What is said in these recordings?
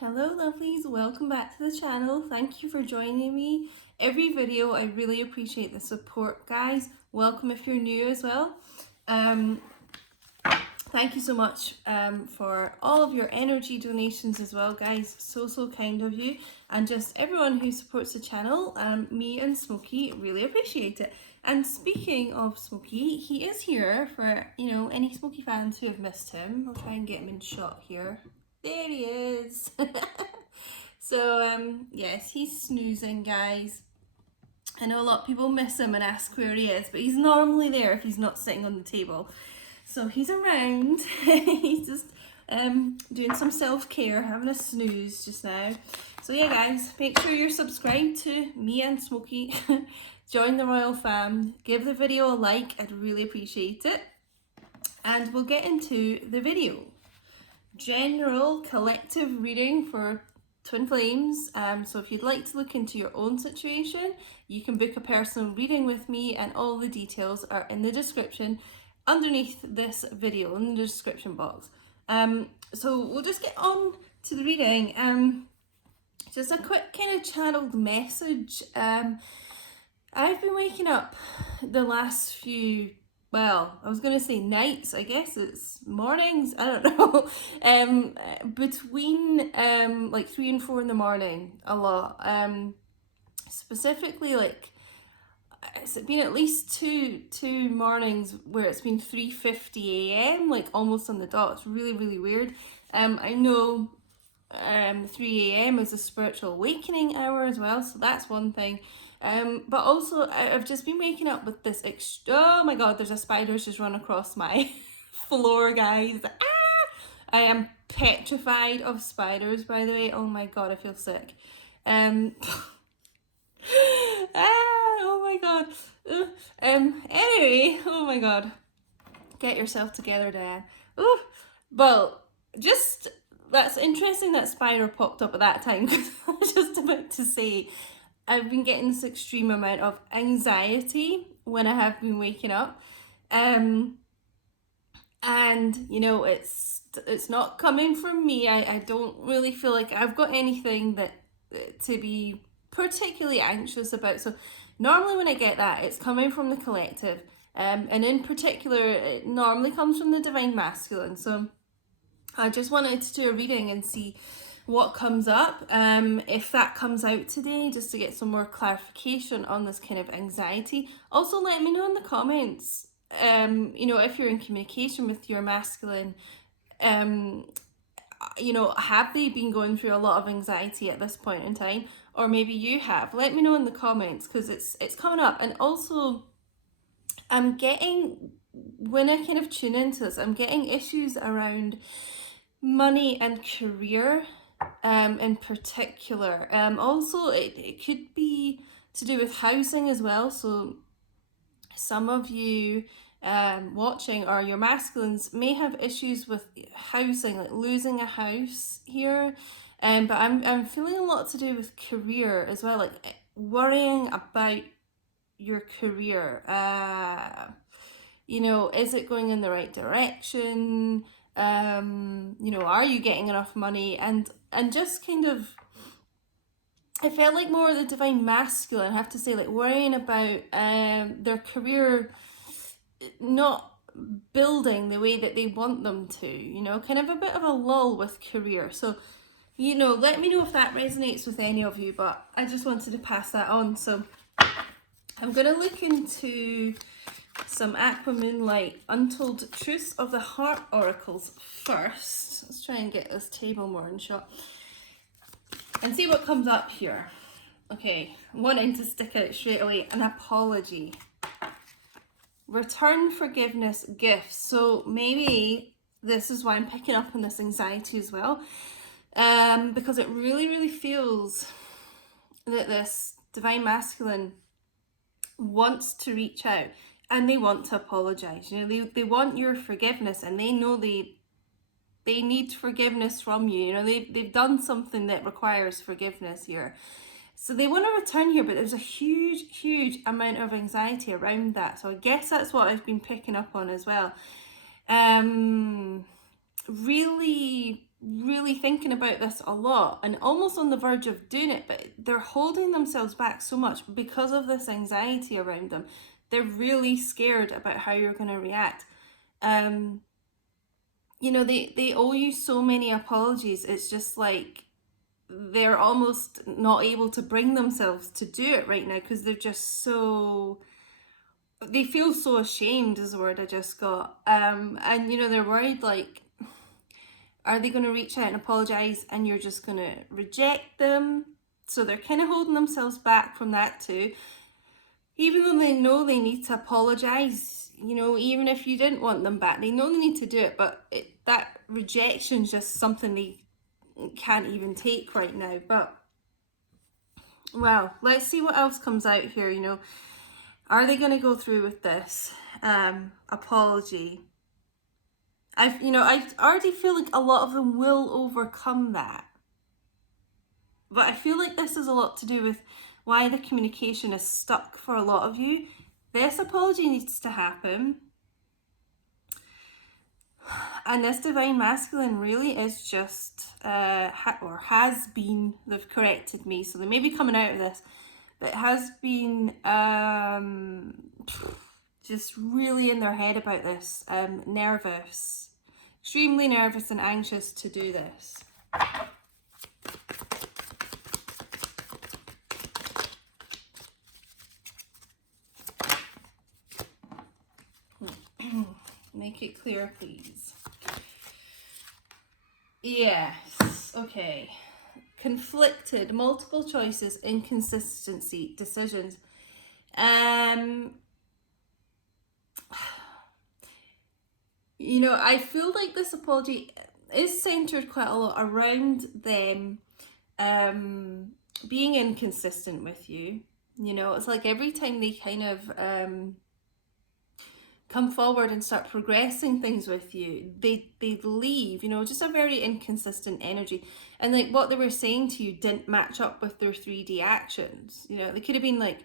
Hello lovelies, welcome back to the channel. Thank you for joining me. Every video, I really appreciate the support, guys. Welcome if you're new as well. Thank you so much for all of your energy donations as well, guys. So kind of you. And just everyone who supports the channel, me and Smokey, really appreciate it. And speaking of Smokey, he is here for, any Smokey fans who have missed him. I'll try and get him in shot here. There he is. So, yes, he's snoozing, guys. I know a lot of people miss him and ask where he is, but he's normally there if he's not sitting on the table. So he's around. He's just doing some self-care, having a snooze just now. So yeah, guys, make sure you're subscribed to me and Smokey. Join the royal fam. Give the video a like. I'd really appreciate it. And we'll get into the video. General collective reading for twin flames. So if you'd like to look into your own situation, you can book a personal reading with me, and all the details are in the description underneath this video, in the description box. So we'll just get on to the reading. Just a quick kind of channeled message. I've been waking up the last few, well, I was going to say nights, I guess it's mornings, I don't know, between like 3 and 4 in the morning a lot. Specifically, like, it's been at least two mornings where it's been 3:50 a.m, like almost on the dot. It's really weird. I know 3 a.m is a spiritual awakening hour as well, so that's one thing. But also I've just been waking up with this oh my god, there's a spider's just run across my floor, guys. I am petrified of spiders, by the way. Oh my god, I feel sick. Oh my god. Anyway, oh my god. Get yourself together, Diane. Ooh. Well, just, that's interesting that spider popped up at that time, because I was just about to say, I've been getting this extreme amount of anxiety when I have been waking up. And, it's not coming from me. I don't really feel like I've got anything that to be particularly anxious about. So normally when I get that, it's coming from the collective, and in particular it normally comes from the divine masculine. So I just wanted to do a reading and see what comes up, if that comes out today, just to get some more clarification on this kind of anxiety. Also, let me know in the comments, if you're in communication with your masculine, have they been going through a lot of anxiety at this point in time, or maybe you have. Let me know in the comments, because it's coming up. And also, I'm getting, when I kind of tune into this, I'm getting issues around money and career, in particular. Also, it could be to do with housing as well. So some of you watching, or your masculines, may have issues with housing, like losing a house here. But I'm feeling a lot to do with career as well, like worrying about your career. Is it going in the right direction? Are you getting enough money? And just kind of, I felt like more of the divine masculine, I have to say, like worrying about their career not building the way that they want them to, kind of a bit of a lull with career. So, let me know if that resonates with any of you, but I just wanted to pass that on. So I'm going to look into some Aqua Moonlight Untold Truths of the Heart oracles first. Let's try and get this table more in shot and see what comes up here. Okay, wanting to stick out straight away, an apology. Return, forgiveness, gifts. So maybe this is why I'm picking up on this anxiety as well, because it really feels that this divine masculine wants to reach out, and they want to apologize. They want your forgiveness, and they know they need forgiveness from you. They've done something that requires forgiveness here. So they want to return here, but there's a huge amount of anxiety around that. So I guess that's what I've been picking up on as well. Really really thinking about this a lot and almost on the verge of doing it, but they're holding themselves back so much because of this anxiety around them. They're really scared about how you're going to react. You know, they owe you so many apologies. It's just like they're almost not able to bring themselves to do it right now because they're just so, they feel so ashamed is the word I just got. And you know, they're worried, like, are they going to reach out and apologize and you're just going to reject them? So they're kind of holding themselves back from that too. Even though they know they need to apologize, you know, even if you didn't want them back, they know they need to do it, but that rejection is just something they can't even take right now. But, well, let's see what else comes out here, you know. Are they going to go through with this apology? I already feel like a lot of them will overcome that. But I feel like this is a lot to do with why the communication is stuck for a lot of you. This apology needs to happen. And this divine masculine really is just, or has been, they've corrected me, so they may be coming out of this, but has been just really in their head about this, nervous, extremely nervous and anxious to do this. Make it clear, please. Yes, okay. Conflicted, multiple choices, inconsistency, decisions. You know, I feel like this apology is centered quite a lot around them being inconsistent with you. You know, it's like every time they kind of come forward and start progressing things with you, they leave, you know, just a very inconsistent energy. And like what they were saying to you didn't match up with their 3D actions. You know, they could have been like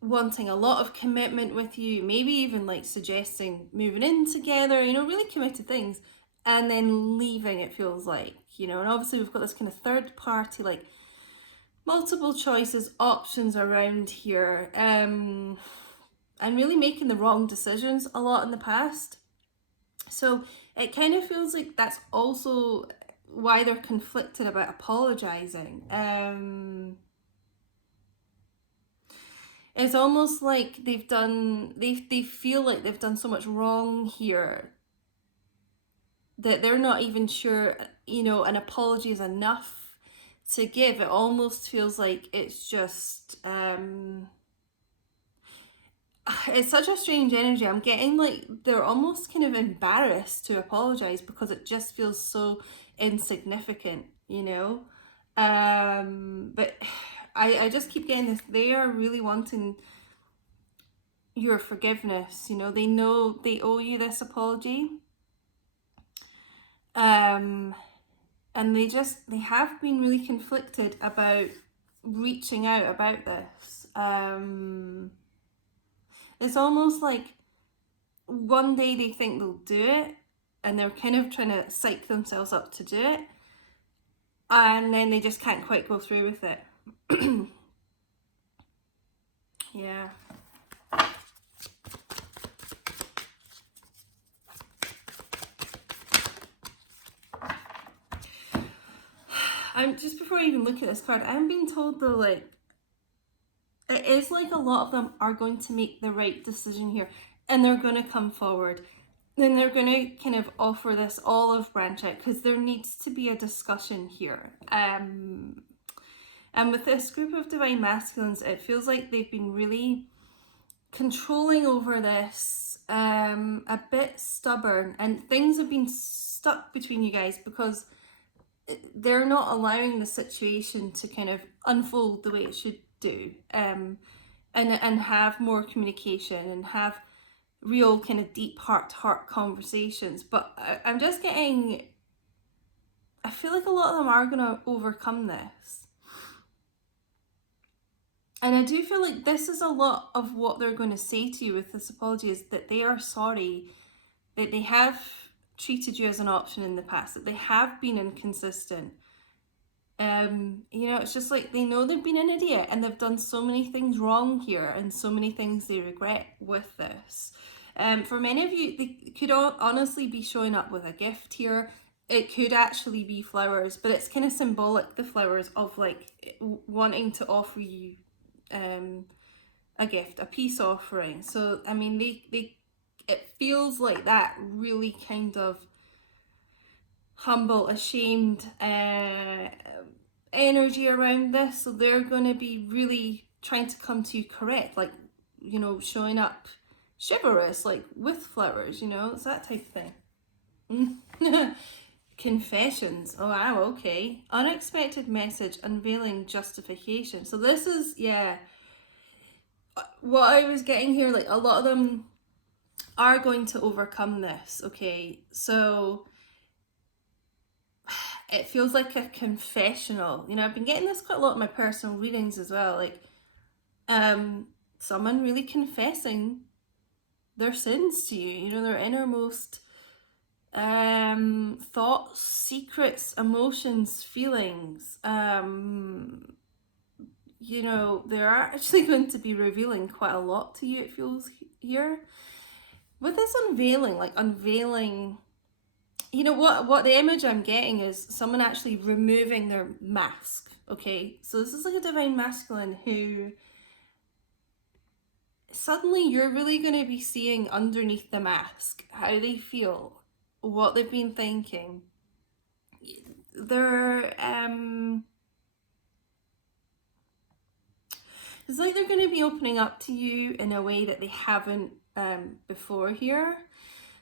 wanting a lot of commitment with you, maybe even like suggesting moving in together, you know, really committed things, and then leaving, it feels like, you know. And obviously we've got this kind of third party, like multiple choices, options around here, and really making the wrong decisions a lot in the past. So it kind of feels like that's also why they're conflicted about apologizing. It's almost like they feel like they've done so much wrong here that they're not even sure, you know, an apology is enough to give. It almost feels like it's just it's such a strange energy. I'm getting like they're almost kind of embarrassed to apologize because it just feels so insignificant, you know. But I just keep getting this. They are really wanting your forgiveness, you know. They know they owe you this apology. And they have been really conflicted about reaching out about this. It's almost like one day they think they'll do it and they're kind of trying to psych themselves up to do it, and then they just can't quite go through with it. Yeah. I'm just, before I even look at this card, I'm being told though, like, it is like a lot of them are going to make the right decision here and they're going to come forward. Then they're going to kind of offer this olive branch out because there needs to be a discussion here. And with this group of divine masculines, it feels like they've been really controlling over this, a bit stubborn, and things have been stuck between you guys because they're not allowing the situation to kind of unfold the way it should do, and have more communication and have real kind of deep heart-to-heart conversations. But I'm just getting, I feel like a lot of them are going to overcome this. And I do feel like this is a lot of what they're going to say to you with this apology, is that they are sorry, that they have treated you as an option in the past, that they have been inconsistent. You know, it's just like they know they've been an idiot and they've done so many things wrong here and so many things they regret with this. For many of you, they could honestly be showing up with a gift here. It could actually be flowers, but it's kind of symbolic, the flowers, of like wanting to offer you a gift, a peace offering. So, I mean, it feels like that really kind of humble, ashamed energy around this. So they're going to be really trying to come to you correct, like, you know, showing up chivalrous, like with flowers, you know, it's that type of thing. Confessions. Oh wow, okay. Unexpected message, unveiling justification. So this is, yeah, what I was getting here, like a lot of them are going to overcome this, okay? So it feels like a confessional. You know, I've been getting this quite a lot in my personal readings as well, like someone really confessing their sins to you, you know, their innermost thoughts, secrets, emotions, feelings. You know, they're actually going to be revealing quite a lot to you, it feels here. With this unveiling, like unveiling, you know, what the image I'm getting is someone actually removing their mask, okay? So this is like a divine masculine who suddenly you're really going to be seeing underneath the mask how they feel, what they've been thinking. They're it's like they're going to be opening up to you in a way that they haven't before here.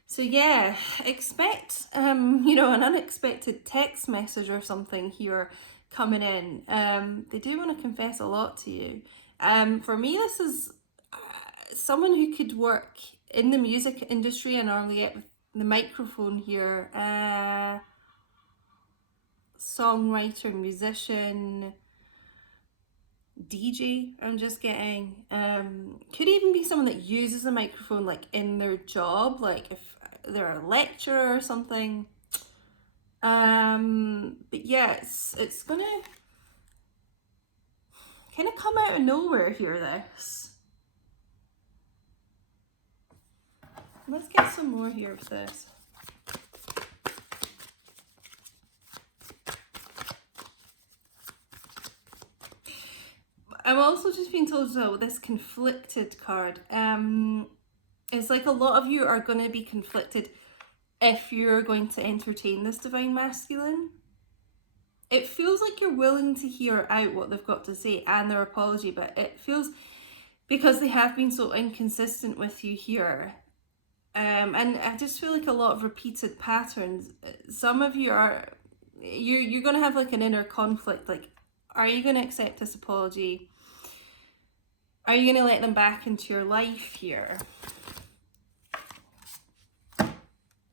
So yeah, expect you know, an unexpected text message or something here coming in. They do want to confess a lot to you. For me, this is someone who could work in the music industry, and normally get with the microphone here. Songwriter, musician, DJ, I'm just getting. Could even be someone that uses a microphone like in their job, like if they're a lecturer or something. But yeah, it's gonna kind of come out of nowhere here, this. Let's get some more here of this. I'm also just being told as well with this conflicted card. It's like a lot of you are going to be conflicted if you're going to entertain this divine masculine. It feels like you're willing to hear out what they've got to say and their apology, but it feels, because they have been so inconsistent with you here, and I just feel like a lot of repeated patterns. Some of you are, you're going to have like an inner conflict, like, are you going to accept this apology? Are you going to let them back into your life here?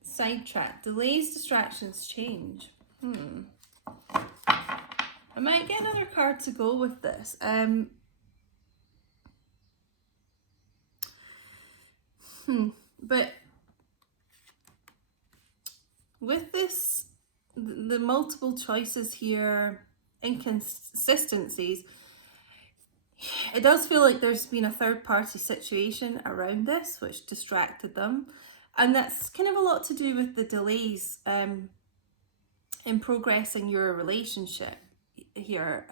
Sidetrack. Delays, distractions, change. I might get another card to go with this. But with this, the multiple choices here, inconsistencies, it does feel like there's been a third party situation around this which distracted them. And that's kind of a lot to do with the delays in progressing your relationship here.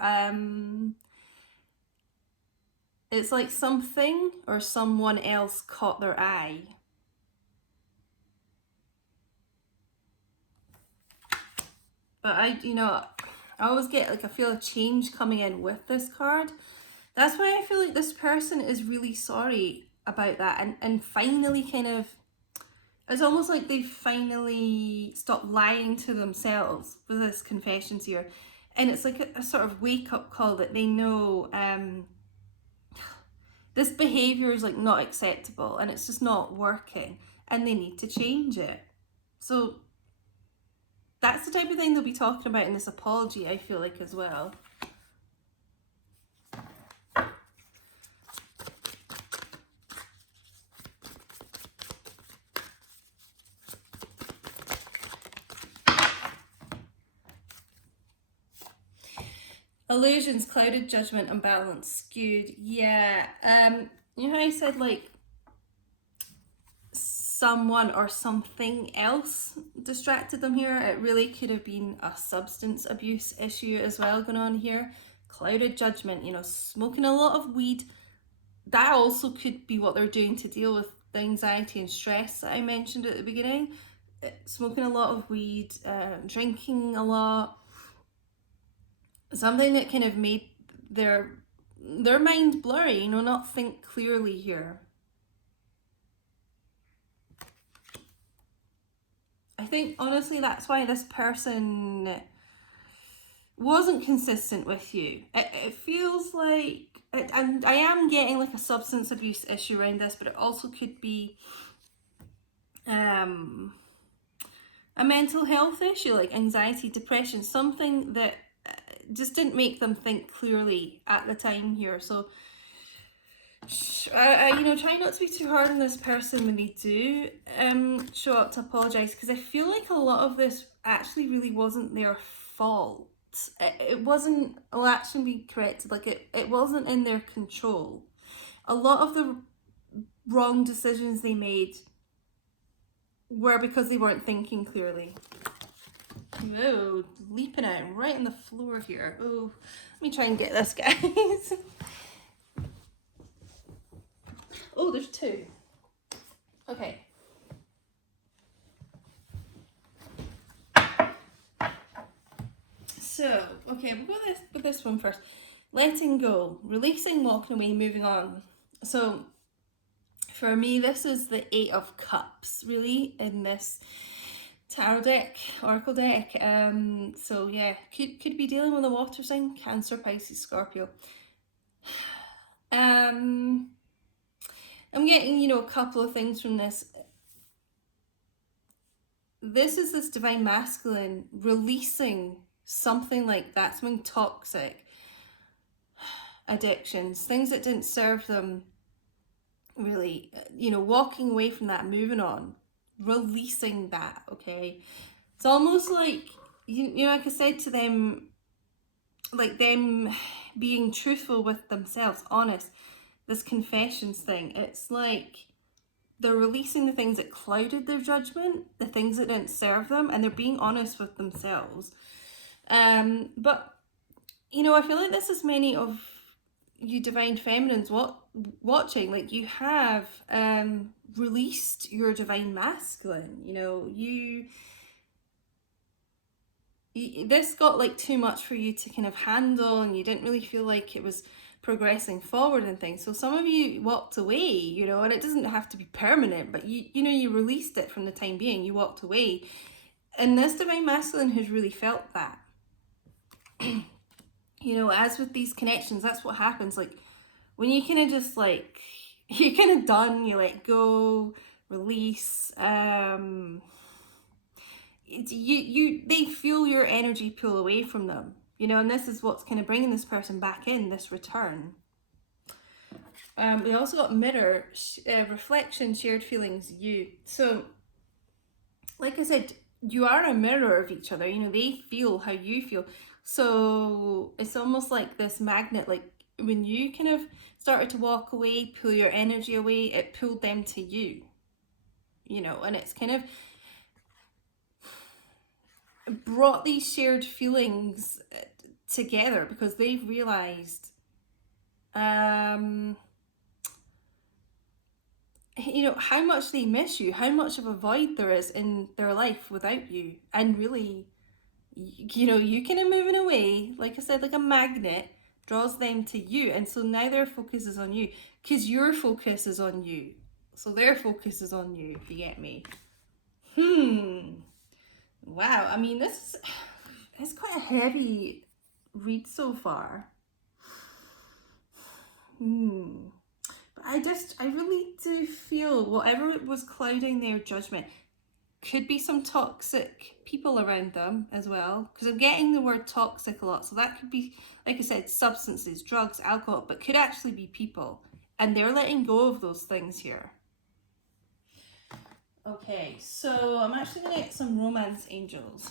It's like something or someone else caught their eye. But I always get like, I feel a change coming in with this card. That's why I feel like this person is really sorry about that, and finally kind of, it's almost like they finally stopped lying to themselves with this confessions here. And it's like a sort of wake-up call that they know this behaviour is like not acceptable and it's just not working and they need to change it. So that's the type of thing they'll be talking about in this apology, I feel like, as well. Illusions, clouded judgment, unbalanced, skewed. Yeah. You know how I said like someone or something else distracted them here? It really could have been a substance abuse issue as well going on here. Clouded judgment, you know, smoking a lot of weed. That also could be what they're doing to deal with the anxiety and stress that I mentioned at the beginning. Smoking a lot of weed, drinking a lot, something that kind of made their mind blurry, you know, not think clearly here. I think honestly that's why this person wasn't consistent with you. It feels like, and I am getting like a substance abuse issue around this, but it also could be a mental health issue like anxiety, depression, something that just didn't make them think clearly at the time here. So you know, try not to be too hard on this person when they do show up to apologize, because I feel like a lot of this actually really wasn't their fault. It wasn't, will actually be corrected, like it wasn't in their control. A lot of the wrong decisions they made were because they weren't thinking clearly. Whoa, leaping out right on the floor here. Oh, let me try and get this, guys. Oh, there's two. Okay. So, okay, we'll go with this one first. Letting go, releasing, walking away, moving on. So, for me, this is the Eight of Cups, really, in this tarot deck, oracle deck. So yeah, could be dealing with a water sign, Cancer, Pisces, Scorpio. I'm getting, you know, a couple of things from this. This is this divine masculine releasing something like that, something toxic, addictions, things that didn't serve them, really, you know, walking away from that, moving on, releasing that. Okay, it's almost like you know, like I said to them, like them being truthful with themselves, honest, this confessions thing. It's like they're releasing the things that clouded their judgment, the things that didn't serve them, and they're being honest with themselves. But you know, I feel like this is many of you divine feminines watching, like you have released your divine masculine. You know, this got like too much for you to kind of handle, and you didn't really feel like it was progressing forward and things. So some of you walked away, you know, and it doesn't have to be permanent, but you know, you released it from the time being, you walked away. And this divine masculine has really felt that. You know, as with these connections, that's what happens. Like when you kind of just like, you're kind of done, you let go, release, they feel your energy pull away from them, you know, and this is what's kind of bringing this person back in, this return. We also got mirror, reflection, shared feelings, you. So like I said, you are a mirror of each other, you know, they feel how you feel. So it's almost like this magnet, like when you kind of started to walk away, pull your energy away, it pulled them to you, you know, and it's kind of brought these shared feelings together because they've realized you know, how much they miss you, how much of a void there is in their life without you. And really, you know, you kind of moving away, like I said, like a magnet draws them to you, and so now their focus is on you because your focus is on you, so their focus is on you, if you get me. Wow, I mean, this is quite a heavy read so far. But I really do feel whatever was clouding their judgment could be some toxic people around them as well, because I'm getting the word toxic a lot. So that could be, like I said, substances, drugs, alcohol, but could actually be people, and they're letting go of those things here. Okay, so I'm actually going to get some romance angels.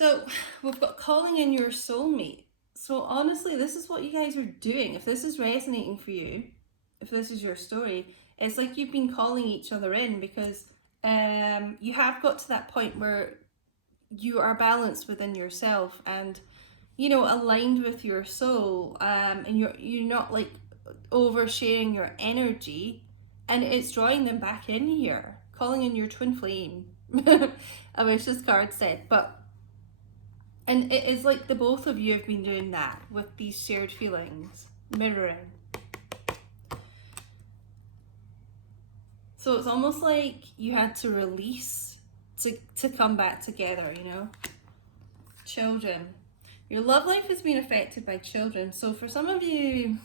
So we've got calling in your soulmate. So honestly, this is what you guys are doing. If this is resonating for you, if this is your story, it's like you've been calling each other in, because you have got to that point where you are balanced within yourself and, you know, aligned with your soul, and you're not like oversharing your energy, and it's drawing them back in here, calling in your twin flame. I wish this card said, but and it is like the both of you have been doing that with these shared feelings, mirroring. So it's almost like you had to release to come back together, you know? Children. Your love life has been affected by children. So for some of you,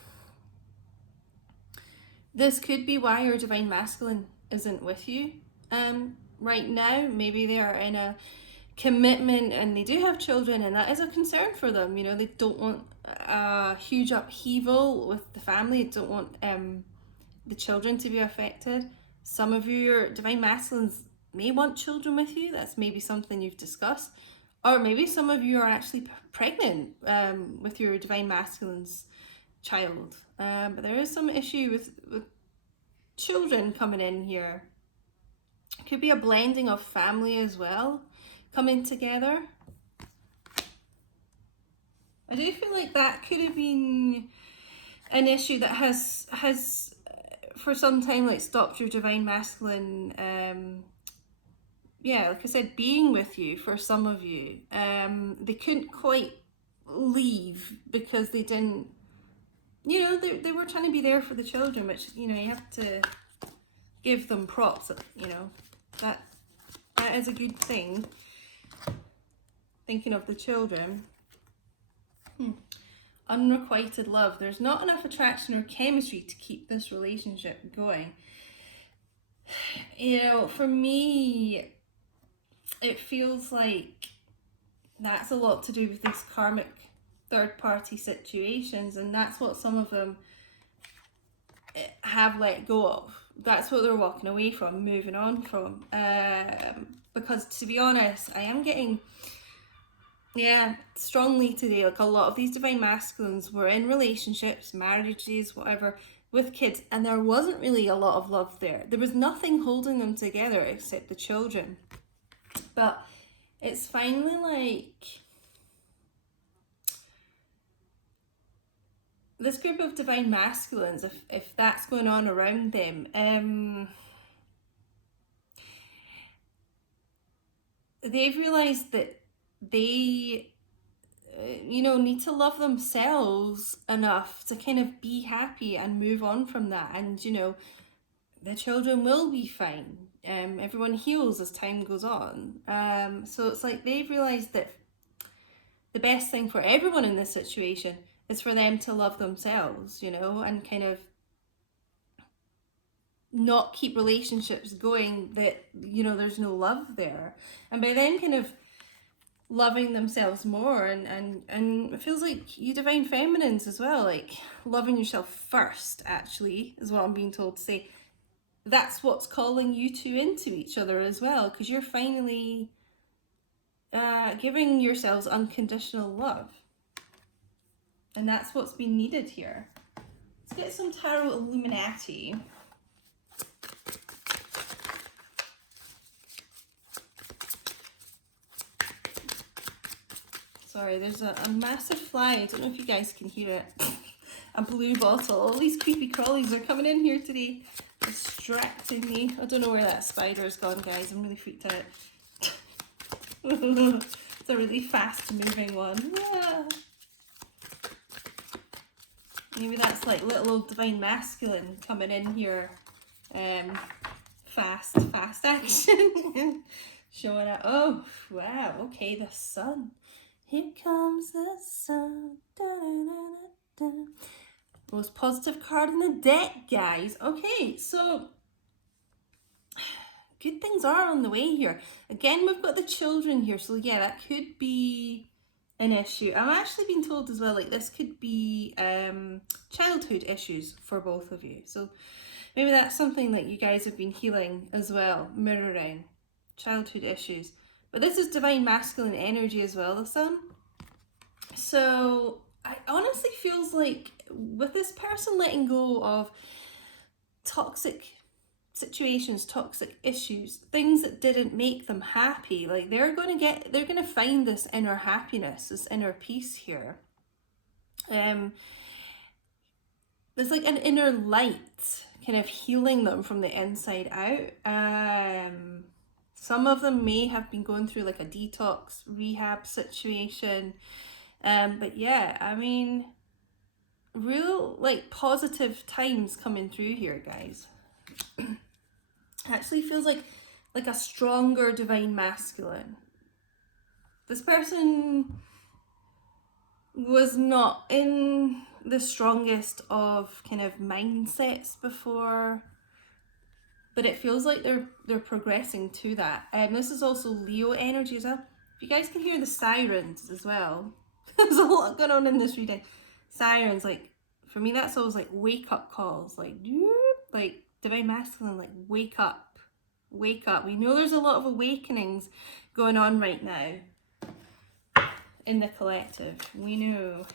this could be why your divine masculine isn't with you right now. Maybe they are in a commitment and they do have children, and that is a concern for them. You know, they don't want a huge upheaval with the family. They don't want the children to be affected. Some of your divine masculines may want children with you. That's maybe something you've discussed. Or maybe some of you are actually pregnant with your divine masculine's child. But there is some issue with children coming in here. It could be a blending of family as well, coming together. I do feel like that could have been an issue that has for some time like stopped your divine masculine, yeah, like I said, being with you. For some of you, they couldn't quite leave because they didn't, you know, they were trying to be there for the children, which, you know, you have to give them props, you know, that is a good thing. Thinking of the children. Unrequited love. There's not enough attraction or chemistry to keep this relationship going. You know, for me, it feels like that's a lot to do with these karmic third party situations, and that's what some of them have let go of. That's what they're walking away from, moving on from. Because to be honest, I am getting, yeah, strongly today, like a lot of these divine masculines were in relationships, marriages, whatever, with kids, and there wasn't really a lot of love there. There was nothing holding them together except the children. But it's finally like this group of divine masculines, if that's going on around them, they've realized that they, you know, need to love themselves enough to kind of be happy and move on from that. And, you know, the children will be fine. Everyone heals as time goes on. So it's like they've realized that the best thing for everyone in this situation is for them to love themselves, you know, and kind of not keep relationships going that, you know, there's no love there. And by then kind of loving themselves more, and it feels like you divine feminines as well, like loving yourself first, actually, is what I'm being told to say. That's what's calling you two into each other as well, because you're finally giving yourselves unconditional love. And that's what's been needed here. Let's get some Tarot Illuminati. Sorry, there's a massive fly. I don't know if you guys can hear it. A blue bottle. All these creepy crawlies are coming in here today, distracting me. I don't know where that spider's gone, guys. I'm really freaked out. It's a really fast moving one. Yeah. Maybe that's like little old divine masculine coming in here. Fast action. Showing up. Oh, wow. Okay, the sun. Here comes the sun. Da, da, da, da. Most positive card in the deck, guys. Okay, so good things are on the way here. Again, we've got the children here, so yeah, that could be an issue. I'm actually being told as well, like this could be childhood issues for both of you. So maybe that's something that you guys have been healing as well, mirroring childhood issues. But this is divine masculine energy as well, the sun. So I honestly feels like with this person letting go of toxic situations, toxic issues, things that didn't make them happy, like they're gonna find this inner happiness, this inner peace here. There's like an inner light kind of healing them from the inside out. Some of them may have been going through like a detox rehab situation. But yeah, I mean, real like positive times coming through here, guys. Actually feels like a stronger divine masculine. This person was not in the strongest of kind of mindsets before, but it feels like they're progressing to that. This is also Leo energy as well. If you guys can hear the sirens as well, there's a lot going on in this reading. Sirens, like for me, that's always like wake up calls, like divine masculine, like wake up, wake up. We know there's a lot of awakenings going on right now in the collective. We know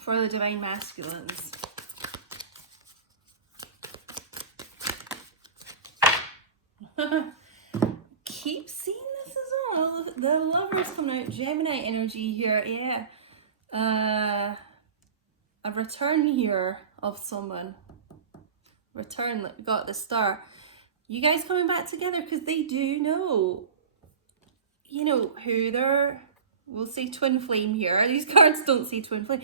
for the divine masculines. Keep seeing this as well. The lovers coming out. Gemini energy here. Yeah. A return here of someone. Return, like we got the star. You guys coming back together because they do know, you know, who they're, we'll say twin flame here. These cards don't say twin flame.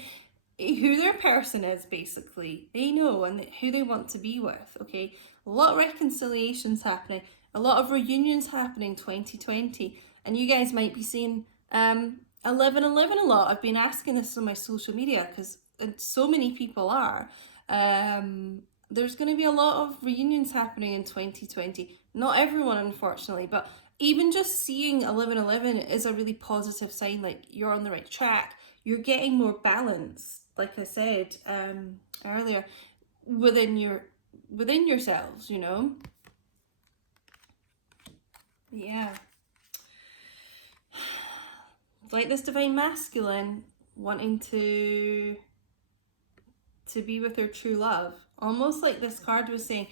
Who their person is, basically. They know, and who they want to be with, okay? A lot of reconciliations happening. A lot of reunions happening 2020. And you guys might be seeing 1111 a lot. I've been asking this on my social media because so many people are. There's going to be a lot of reunions happening in 2020. Not everyone, unfortunately, but even just seeing 1111 is a really positive sign. Like, you're on the right track. You're getting more balance, like I said earlier, within yourselves, you know. Yeah. It's like this divine masculine wanting to be with their true love. Almost like this card was saying,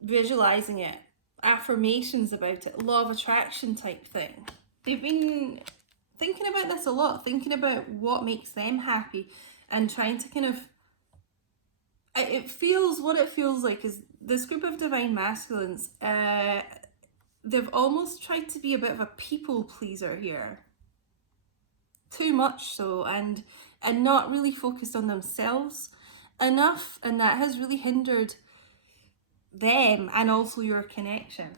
visualizing it, affirmations about it, law of attraction type thing. They've been thinking about this a lot, thinking about what makes them happy and trying to kind of, what it feels like is this group of divine masculines, they've almost tried to be a bit of a people pleaser here. Too much so, and not really focused on themselves enough, and that has really hindered them and also your connection.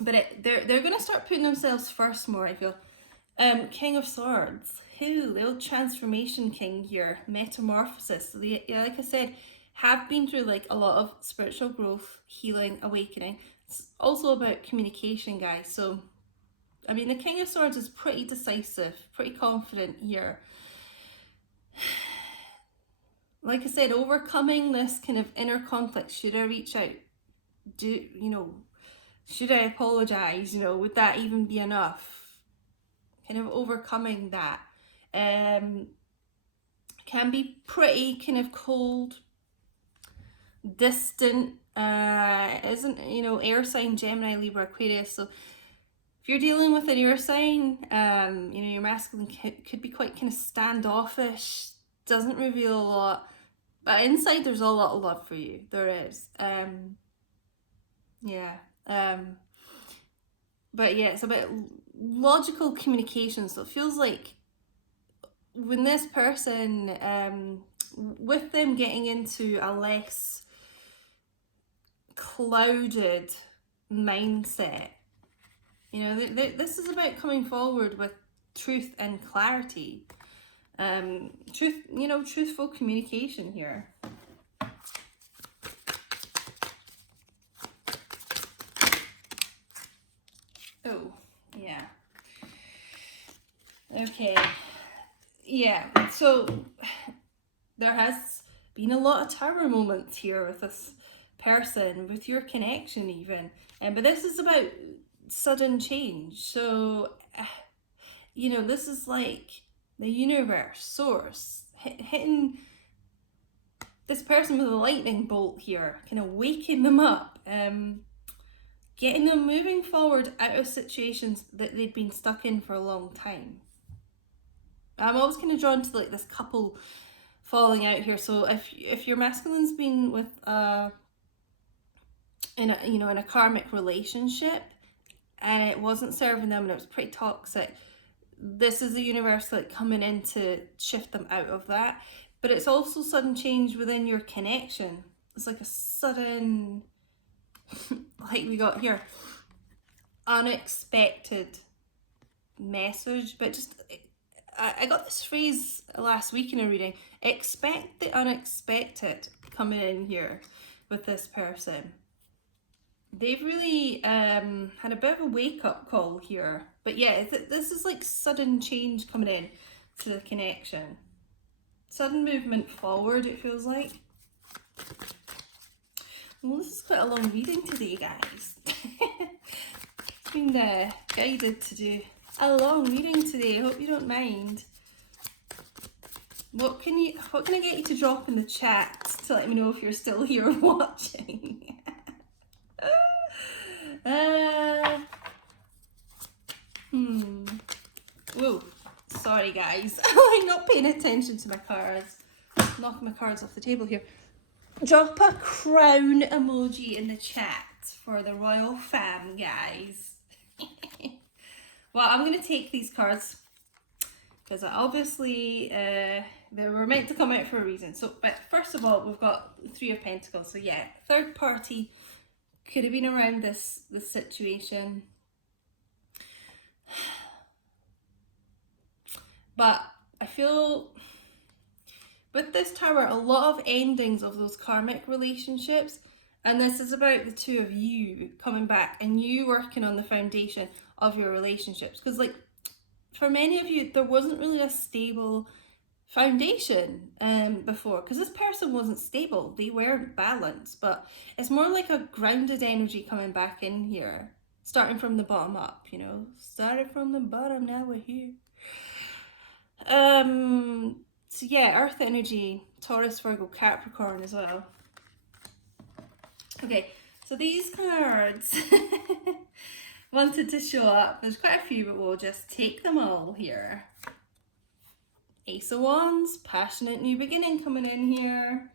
But they're going to start putting themselves first more, I feel. King of Swords, the old transformation king here, metamorphosis. So they, yeah, like I said, have been through like a lot of spiritual growth, healing, awakening. It's also about communication, guys. So I mean, the King of Swords is pretty decisive, pretty confident here. Like I said, overcoming this kind of inner conflict. Should I reach out? Should I apologize? Would that even be enough? Kind of overcoming that. Can be pretty kind of cold, distant, isn't, air sign, Gemini, Libra, Aquarius. So if you're dealing with an air sign, your masculine could be quite kind of standoffish, doesn't reveal a lot, but inside there's a lot of love for you. There is. But yeah, it's about logical communication. So it feels like when this person, with them getting into a less clouded mindset, this is about coming forward with truth and clarity. Truthful communication here. Oh, yeah. Okay. Yeah, so there has been a lot of tower moments here with person, with your connection even. But this is about sudden change. So, you know, this is like the universe, source, hitting this person with a lightning bolt here, kind of waking them up, getting them moving forward out of situations that they've been stuck in for a long time. I'm always kind of drawn to like this couple falling out here. So if your masculine's been with in a karmic relationship and it wasn't serving them and it was pretty toxic, this is the universe like coming in to shift them out of that. But it's also sudden change within your connection. It's like a sudden, like we got here, unexpected message. But just, I got this phrase last week in a reading: expect the unexpected coming in here with this person. They've really had a bit of a wake-up call here. But yeah, this is like sudden change coming in to the connection. Sudden movement forward, it feels like. Well, this is quite a long reading today, guys. It's been guided to do a long reading today. I hope you don't mind. What can I get you to drop in the chat to let me know if you're still here watching? Whoa, sorry guys. I'm not paying attention to my cards. Knocking my cards off the table here. Drop a crown emoji in the chat for the royal fam, guys. Well, I'm going to take these cards because obviously they were meant to come out for a reason. So, but first of all, we've got the Three of Pentacles. So yeah, third party could have been around this situation. But I feel with this Tower, a lot of endings of those karmic relationships, and this is about the two of you coming back and you working on the foundation of your relationships. Because like for many of you, there wasn't really a stable foundation before, because this person wasn't stable. They weren't balanced, but it's more like a grounded energy coming back in here, starting from the bottom up, you know, started from the bottom, now we're here. So yeah, earth energy, Taurus, Virgo, Capricorn as well. Okay, so these cards wanted to show up. There's quite a few, but we'll just take them all here. Ace of Wands, passionate new beginning coming in here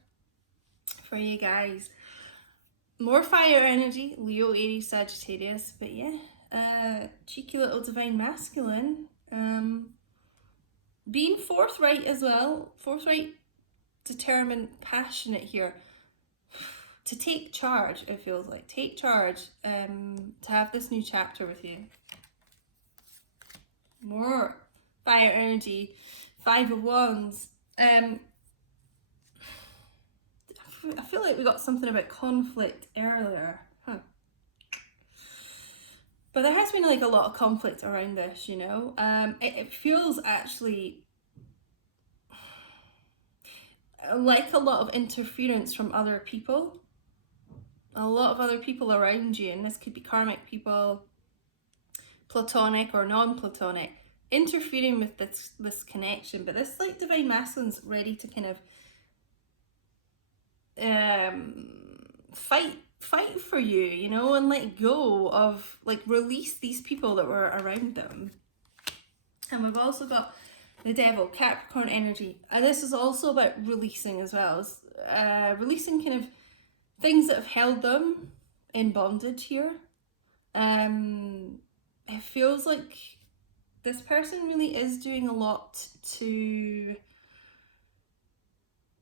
for you guys. More fire energy, Leo, Aries, Sagittarius, but yeah, cheeky little divine masculine. Being forthright as well, forthright, determined, passionate here. To take charge, it feels like. Take charge, to have this new chapter with you. More fire energy, Five of Wands. I feel like we got something about conflict earlier. But there has been like a lot of conflict around this, you know. It feels actually like a lot of interference from other people. A lot of other people around you, and this could be karmic people, platonic or non-platonic, interfering with this connection. But this like divine masculine's ready to kind of fight for you, you know, and let go of, like, release these people that were around them. And we've also got the Devil, Capricorn energy, and this is also about releasing as well. It's, releasing kind of things that have held them in bondage here. It feels like this person really is doing a lot to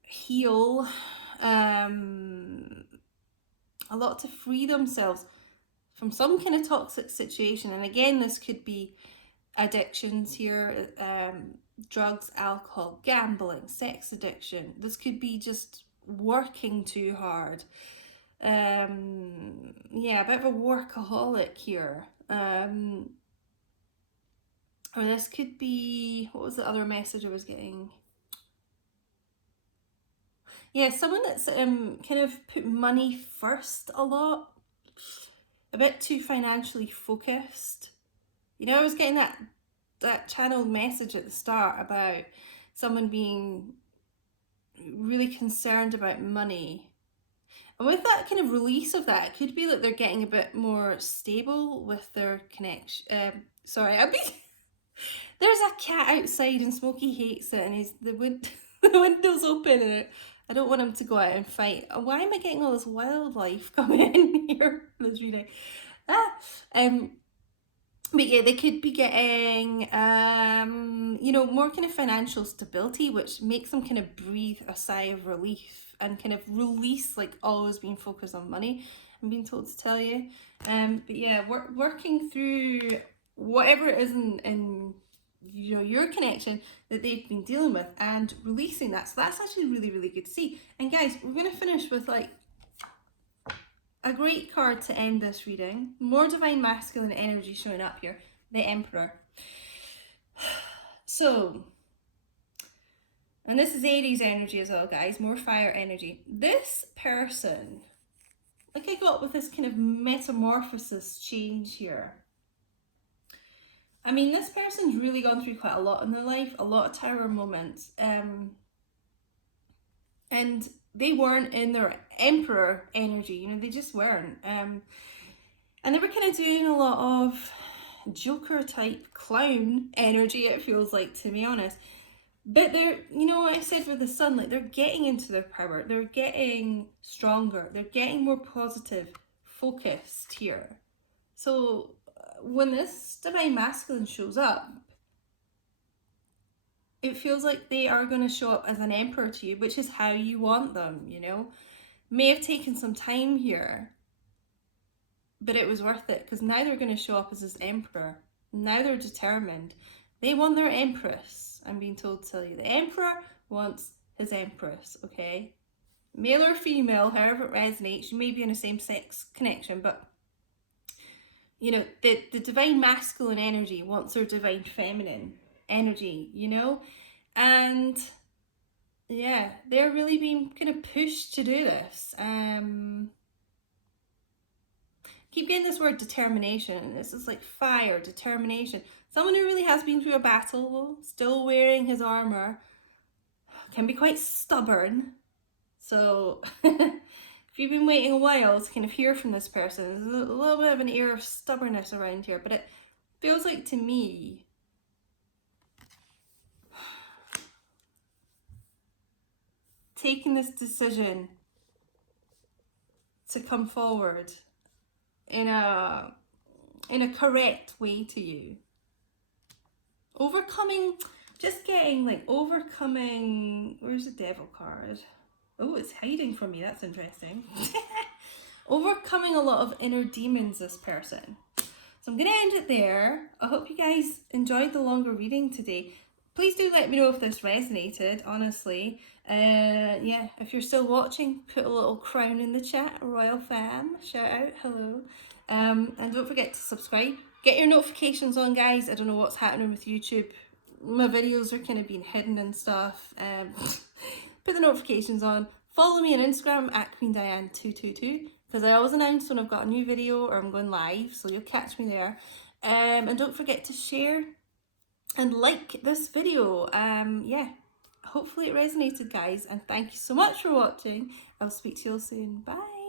heal, a lot to free themselves from some kind of toxic situation. And again, this could be addictions here, drugs, alcohol, gambling, sex addiction. This could be just working too hard. Yeah, a bit of a workaholic here. Or this could be, what was the other message I was getting? Yeah, someone that's kind of put money first a lot, a bit too financially focused. You know, I was getting that channeled message at the start about someone being really concerned about money. And with that kind of release of that, it could be that they're getting a bit more stable with their connection. Sorry, there's a cat outside and Smokey hates it, and the window's open, and I don't want him to go out and fight. Why am I getting all this wildlife coming in here? This reading. But yeah, they could be getting, you know, more kind of financial stability, which makes them kind of breathe a sigh of relief and kind of release, like, always being focused on money, I'm being told to tell you. But yeah, working through whatever it is in you know, your connection that they've been dealing with and releasing that. So that's actually really, really good to see. And guys, we're going to finish with like a great card to end this reading. More divine masculine energy showing up here. The Emperor. So, and this is Aries energy as well, guys. More fire energy. This person, like I got with this kind of metamorphosis change here. I mean, this person's really gone through quite a lot in their life, a lot of tower moments. And they weren't in their Emperor energy, you know, they just weren't. And they were kind of doing a lot of Joker type clown energy, it feels like, to be honest. But they're, you know what I said with the sun, like, they're getting into their power, they're getting stronger, they're getting more positive, focused here. So when this divine masculine shows up, it feels like they are going to show up as an emperor to you, which is how you want them, you know. May have taken some time here, but it was worth it, because now they're going to show up as this emperor. Now they're determined. They want their empress, I'm being told to tell you. The emperor wants his empress, okay? Male or female, however it resonates. You may be in a same-sex connection, but you know, the divine masculine energy wants their divine feminine energy, you know? And yeah, they're really being kind of pushed to do this. Keep getting this word determination. This is like fire, determination. Someone who really has been through a battle, still wearing his armor, can be quite stubborn. So if you've been waiting a while to kind of hear from this person, there's a little bit of an air of stubbornness around here, but it feels like to me taking this decision to come forward in a correct way to you. Overcoming, just getting like overcoming, where's the Devil card? Oh, it's hiding from me, that's interesting. Overcoming a lot of inner demons, this person. So I'm going to end it there. I hope you guys enjoyed the longer reading today. Please do let me know if this resonated, honestly. Yeah, if you're still watching, put a little crown in the chat, Royal Fam, shout out, hello. And don't forget to subscribe. Get your notifications on, guys. I don't know what's happening with YouTube. My videos are kind of being hidden and stuff. Put the notifications on. Follow me on Instagram at QueenDiane222, because I always announce when I've got a new video or I'm going live, so you'll catch me there. And don't forget to share and like this video. Yeah, hopefully it resonated, guys, and thank you so much for watching. I'll speak to you all soon. Bye.